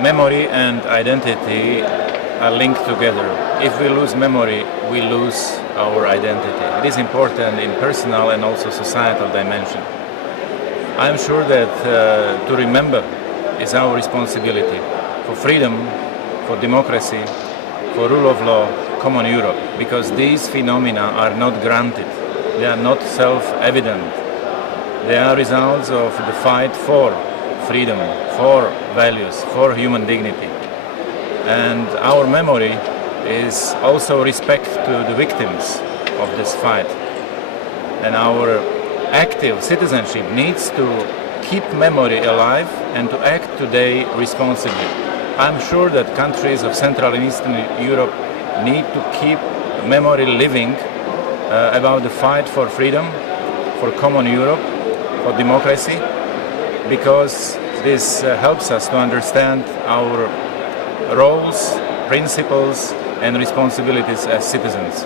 memory and identity are linked together. If we lose memory, we lose our identity. It is important in personal and also societal dimension. I am sure that to remember is our responsibility for freedom, for democracy, for rule of law, common Europe, because these phenomena are not granted. They are not self-evident. They are results of the fight for freedom, for values, for human dignity. And our memory is also respect to the victims of this fight. And our active citizenship needs to keep memory alive and to act today responsibly. I'm sure that countries of Central and Eastern Europe need to keep memory living about the fight for freedom, for common Europe, for democracy, because this helps us to understand our roles, principles and responsibilities as citizens.